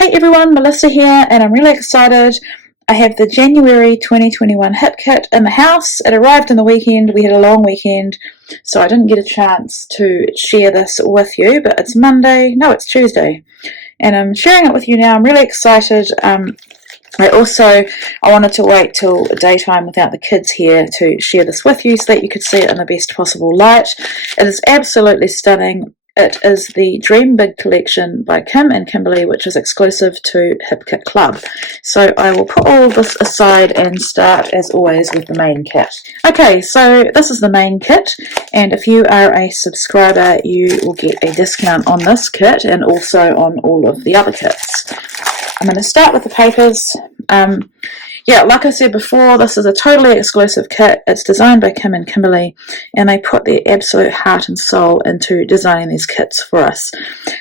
Hey everyone, Melissa here, and I'm really excited. I have the January 2021 hip kit in the house. It arrived on the weekend. We had a long weekend, so I didn't get a chance to share this with you, but it's Monday. No, it's Tuesday, and I'm sharing it with you now. I'm really excited. I wanted to wait till daytime without the kids here to share this with you so that you could see it in the best possible light. It is absolutely stunning. It is the Dream Big collection by Kim and Kimberly, which is exclusive to Hip Kit Club. So I will put all of this aside and start, as always, with the main kit. Okay, so this is the main kit, and if you are a subscriber, you will get a discount on this kit and also on all of the other kits. I'm going to start with the papers. Yeah, like I said before, this is a totally exclusive kit. It's designed by Kim and Kimberly, and they put their absolute heart and soul into designing these kits for us.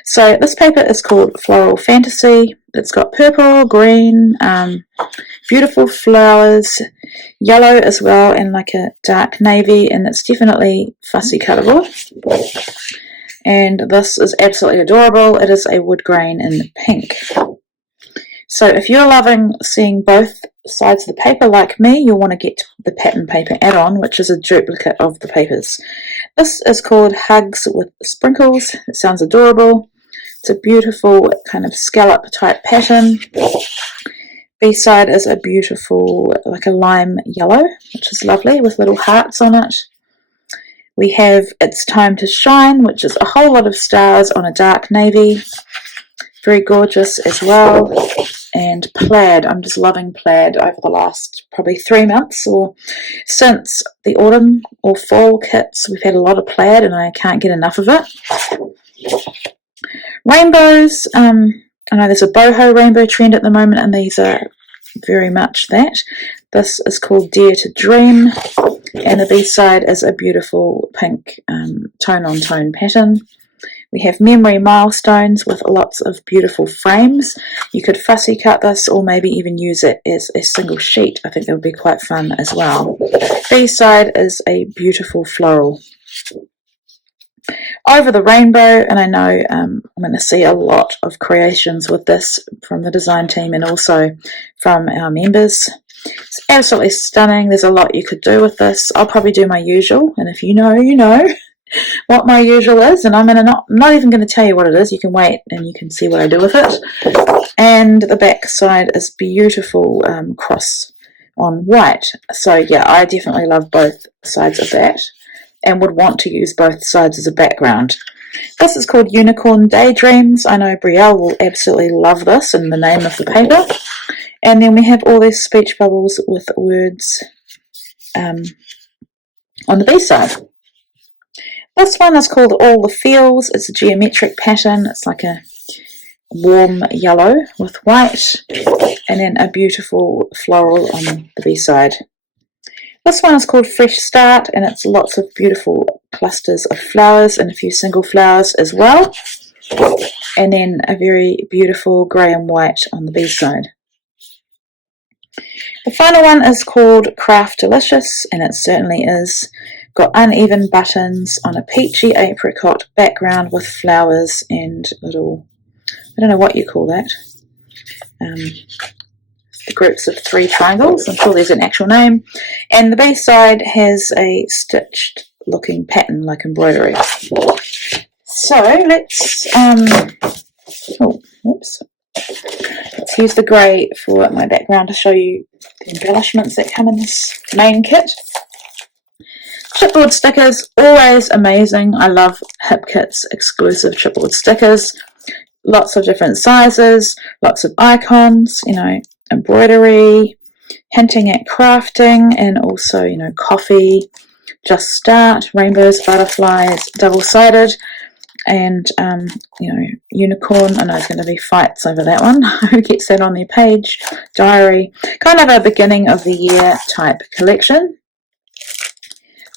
So this paper is called Floral Fantasy. It's got purple, green, beautiful flowers, yellow as well, and like a dark navy, and it's definitely fussy colourable. And this is absolutely adorable. It is a wood grain in pink. So if you're loving seeing both sides of the paper like me, you'll want to get the pattern paper add-on, which is a duplicate of the papers. This is called Hugs with Sprinkles. It sounds adorable. It's a beautiful kind of scallop type pattern. B-side is a beautiful, like a lime yellow, which is lovely with little hearts on it. We have It's Time to Shine, which is a whole lot of stars on a dark navy. Very gorgeous as well. And plaid. I'm just loving plaid over the last probably 3 months, or since the autumn or fall kits. We've had a lot of plaid and I can't get enough of it. Rainbows. I know there's a boho rainbow trend at the moment, and these are very much that. This is called Dare to Dream, and the B-side is a beautiful pink tone-on-tone pattern. We have memory milestones with lots of beautiful frames. You could fussy cut this or maybe even use it as a single sheet. I think that would be quite fun as well. B-side is a beautiful floral. Over the rainbow, and I know I'm going to see a lot of creations with this from the design team and also from our members. It's absolutely stunning. There's a lot you could do with this. I'll probably do my usual, and if you know, you know what my usual is, and I'm not even going to tell you what it is. You can wait and you can see what I do with it. And the back side is beautiful cross on white. So yeah, I definitely love both sides of that and would want to use both sides as a background. This is called Unicorn Daydreams. I know Brielle will absolutely love this and the name of the paper. And then we have all these speech bubbles with words on the B side. This one is called All the Feels. It's a geometric pattern. It's like a warm yellow with white, and then a beautiful floral on the B-side. This one is called Fresh Start, and it's lots of beautiful clusters of flowers and a few single flowers as well. And then a very beautiful grey and white on the B-side. The final one is called Craft Delicious, and it certainly is. Got uneven buttons on a peachy apricot background with flowers and little, I don't know what you call that, the groups of 3 triangles. I'm sure there's an actual name. And the B side has a stitched looking pattern like embroidery. So let's let's use the grey for my background to show you the embellishments that come in this main kit. Chipboard stickers, always amazing. I love Hip Kit's exclusive chipboard stickers. Lots of different sizes, lots of icons, you know, embroidery, hinting at crafting, and also, you know, coffee, just start, rainbows, butterflies, double-sided, and, you know, unicorn. I know there's going to be fights over that one. Who gets that on their page? Diary. Kind of a beginning of the year type collection.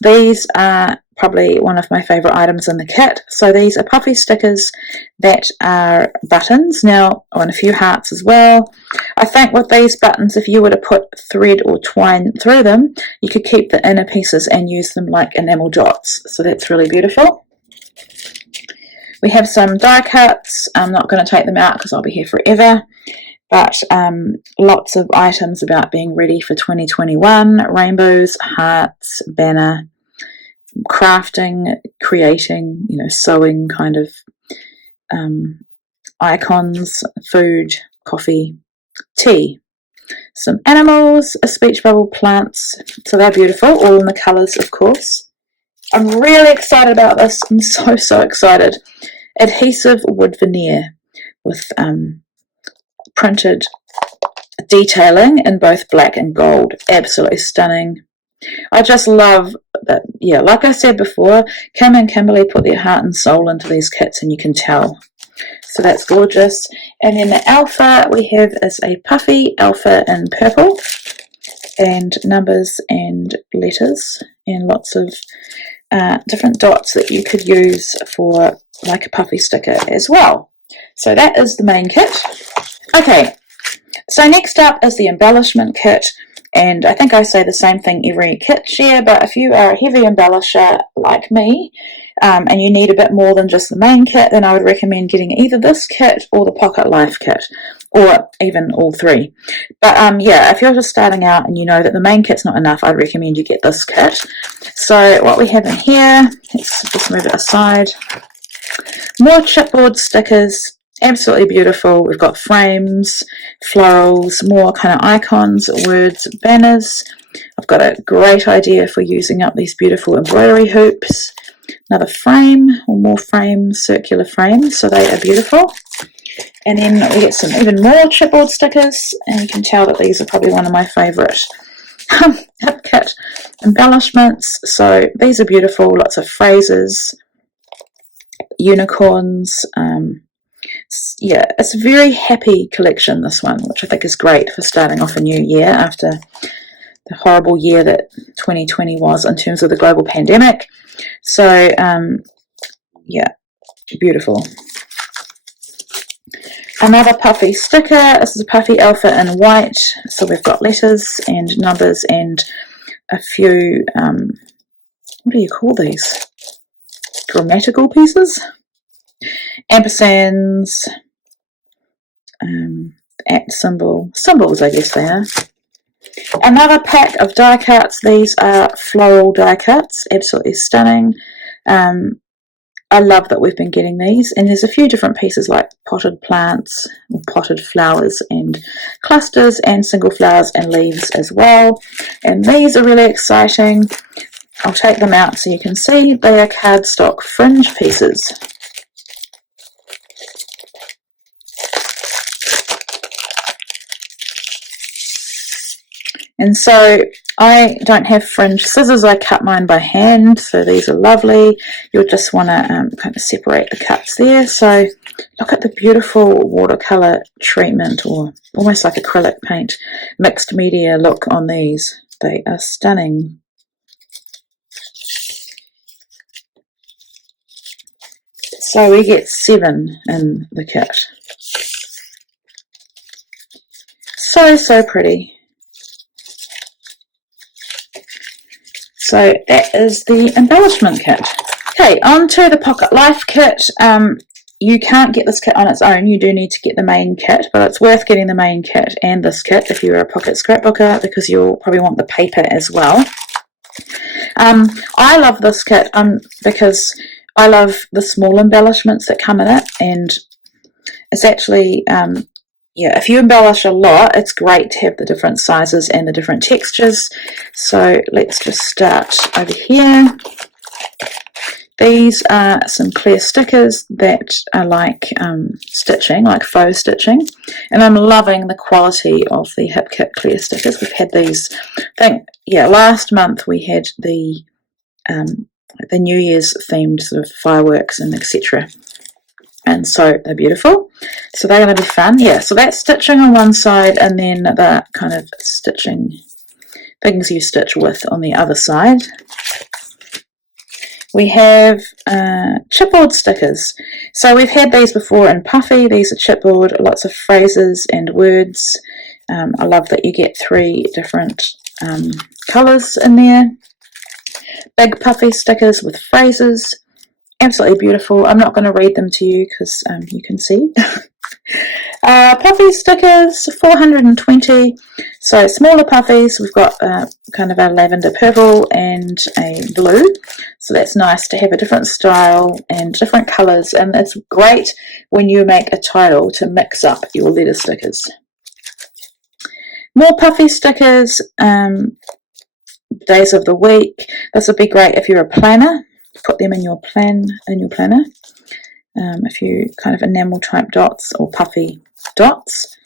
These are probably one of my favourite items in the kit. So these are puffy stickers that are buttons now, on a few hearts as well. I think with these buttons, if you were to put thread or twine through them, you could keep the inner pieces and use them like enamel dots. So that's really beautiful. We have some die cuts. I'm not going to take them out because I'll be here forever. But lots of items about being ready for 2021. Rainbows, hearts, banner, crafting, creating, sewing kind of icons, food, coffee, tea. Some animals, a speech bubble, plants. So they're beautiful, all in the colours, of course. I'm really excited about this. I'm so excited. Adhesive wood veneer with printed detailing in both black and gold. Absolutely stunning. I just love that. Yeah, like I said before, Kim and Kimberly put their heart and soul into these kits, and you can tell. So that's gorgeous. And then the alpha we have is a puffy alpha in purple, and numbers and letters, and lots of different dots that you could use for like a puffy sticker as well. So that is the main kit. Okay, so next up is the embellishment kit, and I think I say the same thing every kit share, but if you are a heavy embellisher like me, and you need a bit more than just the main kit, then I would recommend getting either this kit or the Pocket Life kit, or even all three. But yeah, if you're just starting out and you know that the main kit's not enough, I'd recommend you get this kit. So what we have in here, let's just move it aside. More chipboard stickers, absolutely beautiful. We've got frames, florals, more kind of icons, words, banners. I've got a great idea for using up these beautiful embroidery hoops. Another frame, or more frames, circular frames, so they are beautiful. And then we get some even more chipboard stickers, and you can tell that these are probably one of my favourite hip kit embellishments. So these are beautiful, lots of phrases, unicorns. Yeah, it's a very happy collection, this one, which I think is great for starting off a new year after the horrible year that 2020 was in terms of the global pandemic. So yeah, beautiful. Another puffy sticker. This is a puffy alpha in white. So we've got letters and numbers and a few, what do you call these? Grammatical pieces? Ampersands, at symbols, I guess they are. Another pack of die cuts. These are floral die cuts, absolutely stunning. I love that we've been getting these, and there's a few different pieces like potted plants, potted flowers and clusters, and single flowers and leaves as well. And these are really exciting. I'll take them out so you can see. They are cardstock fringe pieces. And so I don't have fringe scissors, I cut mine by hand, so these are lovely. You'll just want to kind of separate the cuts there. So look at the beautiful watercolour treatment, or almost like acrylic paint, mixed media look on these. They are stunning. So we get 7 in the kit. So pretty. So that is the embellishment kit. Okay, on to the Pocket Life kit. You can't get this kit on its own. You do need to get the main kit, but it's worth getting the main kit and this kit if you're a pocket scrapbooker, because you'll probably want the paper as well. I love this kit because I love the small embellishments that come in it, and it's actually yeah, if you embellish a lot, it's great to have the different sizes and the different textures. So let's just start over here. These are some clear stickers that are like stitching, like faux stitching. And I'm loving the quality of the Hip Kit clear stickers. We've had these, I think, yeah, last month we had the New Year's themed sort of fireworks and etc. And so they're beautiful. So they're going to be fun. Yeah, so that's stitching on one side, and then the kind of stitching things you stitch with on the other side. We have chipboard stickers. So we've had these before in puffy. These are chipboard, lots of phrases and words. I love that you get 3 different colours in there. Big puffy stickers with phrases. Absolutely beautiful. I'm not going to read them to you because you can see. Puffy stickers, 420. So smaller puffies. We've got kind of a lavender purple and a blue. So that's nice to have a different style and different colours. And it's great when you make a title to mix up your letter stickers. More puffy stickers, days of the week. This would be great if you're a planner. Put them in your planner. A few kind of enamel type dots or puffy dots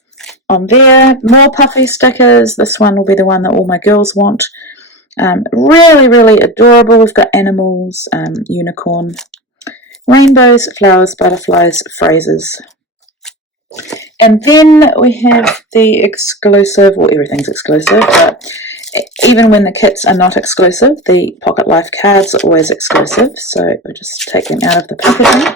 on there. More puffy stickers. This one will be the one that all my girls want. Really, really adorable. We've got animals, unicorn, rainbows, flowers, butterflies, phrases. And then we have the exclusive, well, everything's exclusive, but even when the kits are not exclusive, the Pocket Life cards are always exclusive. So we'll just take them out of the packaging.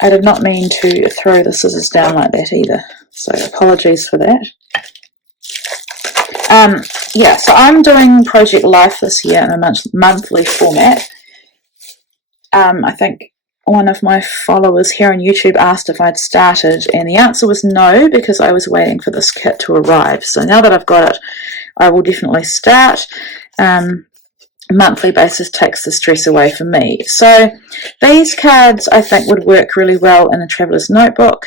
I did not mean to throw the scissors down like that either, so apologies for that. Yeah, so I'm doing Project Life this year in a monthly format. I think one of my followers here on YouTube asked if I'd started, and the answer was no, because I was waiting for this kit to arrive. So now that I've got it, I will definitely start. Monthly basis takes the stress away for me. So these cards I think would work really well in a traveller's notebook.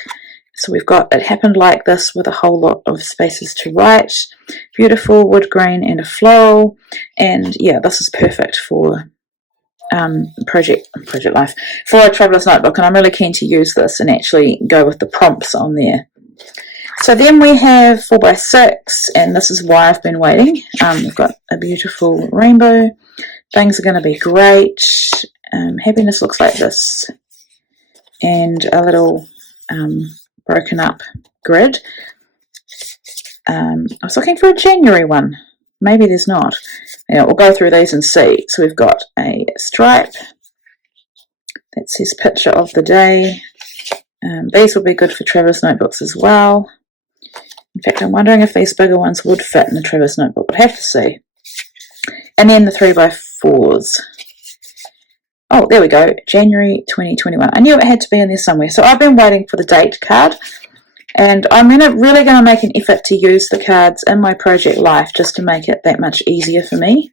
So we've got It Happened Like This with a whole lot of spaces to write, beautiful wood grain and a floral, and yeah, this is perfect for Project Life, for a traveller's notebook, and I'm really keen to use this and actually go with the prompts on there. So then we have 4x6, and this is why I've been waiting. We've got a beautiful rainbow. Things are going to be great. Happiness looks like this, and a little broken up grid. I was looking for a January one. Maybe there's not. Yeah, we'll go through these and see. So we've got a stripe that says picture of the day. These will be good for traveller's notebooks as well. In fact, I'm wondering if these bigger ones would fit in a traveller's notebook. We'll have to see. And then the 3x4s. Oh, there we go. January 2021. I knew it had to be in there somewhere. So I've been waiting for the date card. And I'm really going to make an effort to use the cards in my Project Life just to make it that much easier for me.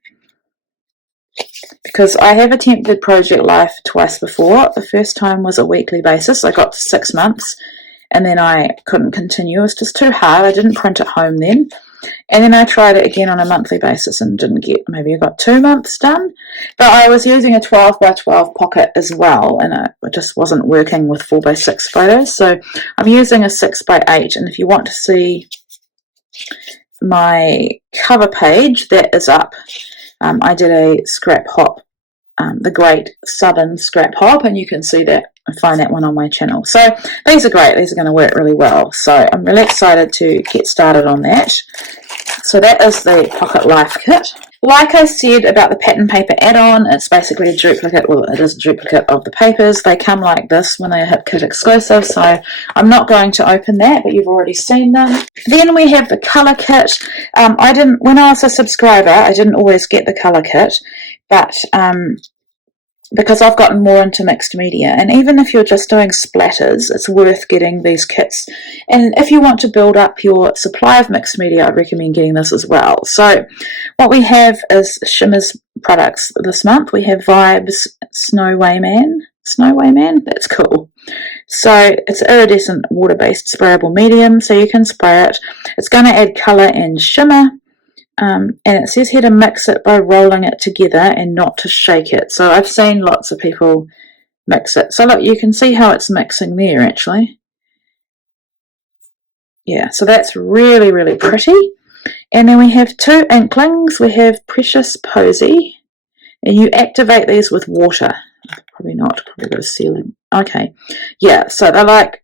Because I have attempted Project Life twice before. The first time was a weekly basis. I got to 6 months. And then I couldn't continue. It was just too hard. I didn't print at home then. And then I tried it again on a monthly basis and didn't get, maybe I got 2 months done. But I was using a 12x12 pocket as well, and it just wasn't working with 4x6 photos. So I'm using a 6x8. And if you want to see my cover page, that is up. I did a scrap hop, the Great Southern Scrap Hop, and you can see that and find that one on my channel. So these are great. These are going to work really well. So I'm really excited to get started on that. So that is the Pocket Life kit. Like I said about the pattern paper add-on, it's basically a duplicate. Well, it is a duplicate of the papers. They come like this when they hit kit exclusive, so I'm not going to open that, but you've already seen them. Then we have the colour kit. When I was a subscriber, I didn't always get the colour kit, but because I've gotten more into mixed media, and even if you're just doing splatters, it's worth getting these kits. And if you want to build up your supply of mixed media, I'd recommend getting this as well. So what we have is Shimmer's products this month. We have Vibes Snowwayman, that's cool. So it's iridescent water-based sprayable medium, so you can spray it. It's going to add colour and shimmer. And it says here to mix it by rolling it together and not to shake it. So I've seen lots of people mix it. So look, you can see how it's mixing there actually. Yeah, so that's really, really pretty. And then we have 2 inklings. We have Precious Posy, and you activate these with water. Probably not, probably got a ceiling. Okay, yeah, so they're like,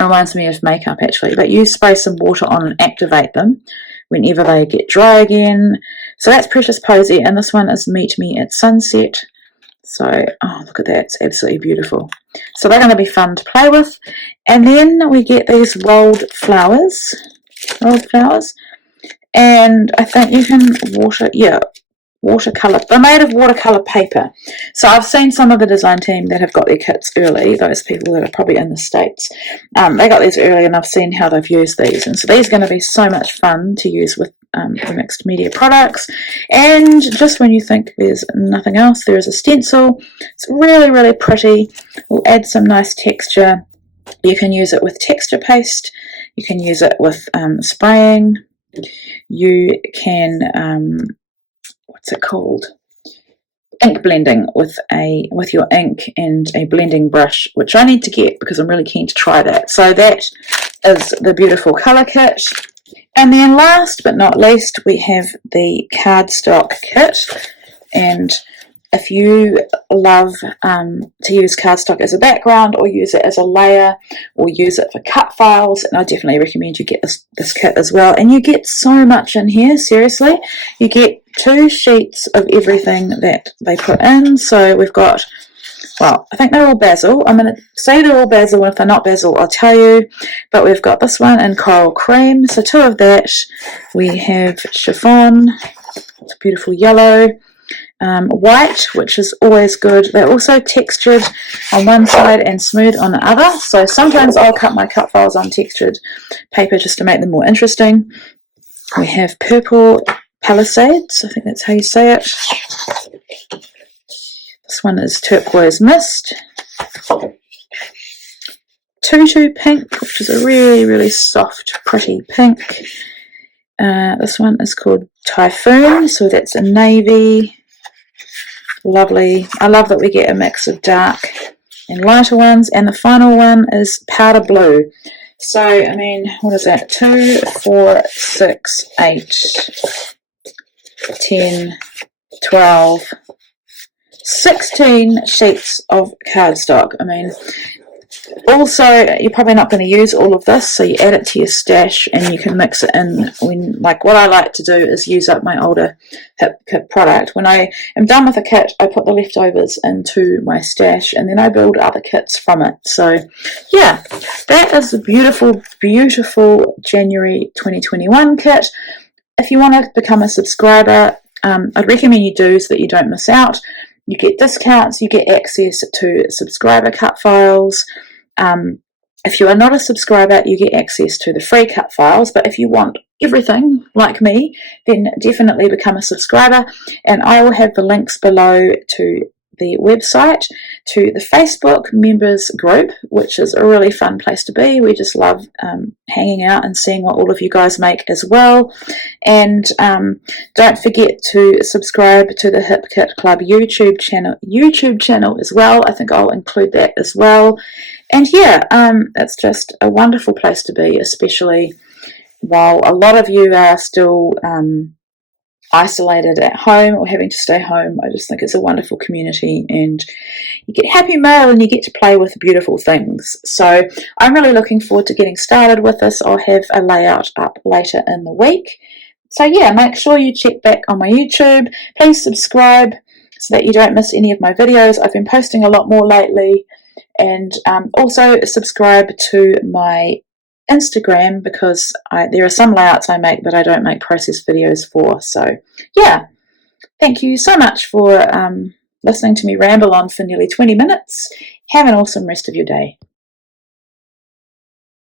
reminds me of makeup actually, but you spray some water on and activate them whenever they get dry again. So that's Precious Posy, and this one is Meet Me at Sunset. So, oh, look at that, it's absolutely beautiful. So they're going to be fun to play with. And then we get these rolled flowers, and I think you can water, yeah, watercolour. They're made of watercolour paper. So I've seen some of the design team that have got their kits early, those people that are probably in the States. They got these early, and I've seen how they've used these. And so these are going to be so much fun to use with the mixed media products. And just when you think there's nothing else, there is a stencil. It's really, really pretty. We'll add some nice texture. You can use it with texture paste. You can use it with spraying. You can, what's it called? Ink blending with your ink and a blending brush, which I need to get because I'm really keen to try that. So that is the beautiful colour kit. And then last but not least, we have the cardstock kit. And if you love to use cardstock as a background, or use it as a layer, or use it for cut files, and I definitely recommend you get this kit as well. And you get so much in here, seriously. You get 2 sheets of everything that they put in. So we've got, well, I think they're all basil. I'm going to say they're all basil, and if they're not basil, I'll tell you. But we've got this one in coral cream, so 2 of that. We have chiffon, it's a beautiful yellow. White, which is always good. They're also textured on one side and smooth on the other, so sometimes I'll cut my cut files on textured paper just to make them more interesting. We have purple palisades, I think that's how you say it. This one is turquoise mist. Tutu pink, which is a really, really soft, pretty pink. This one is called Typhoon, so that's a navy. Lovely. I love that we get a mix of dark and lighter ones. And the final one is powder blue. So, I mean, what is that? 2, 4, 6, 8, 10, 12, 16 sheets of cardstock. I mean, also, you're probably not going to use all of this, so you add it to your stash and you can mix it in when, like, what I like to do is use up my older hip kit product. When I am done with a kit, I put the leftovers into my stash and then I build other kits from it. So, yeah, that is the beautiful, beautiful January 2021 kit. If you want to become a subscriber, I'd recommend you do so that you don't miss out. You get discounts, you get access to subscriber cut files. If you are not a subscriber, you get access to the free cut files, but if you want everything like me, then definitely become a subscriber, and I will have the links below to the website, to the Facebook members group, which is a really fun place to be. We just love hanging out and seeing what all of you guys make as well. And don't forget to subscribe to the Hip Kit Club YouTube channel as well. I think I'll include that as well. And yeah, it's just a wonderful place to be, especially while a lot of you are still isolated at home or having to stay home. I just think it's a wonderful community, and you get happy mail and you get to play with beautiful things. So I'm really looking forward to getting started with this. I'll have a layout up later in the week. So yeah, make sure you check back on my YouTube. Please subscribe so that you don't miss any of my videos. I've been posting a lot more lately. And also subscribe to my Instagram, because there are some layouts I make that I don't make process videos for. So yeah, thank you so much for listening to me ramble on for nearly 20 minutes. Have an awesome rest of your day.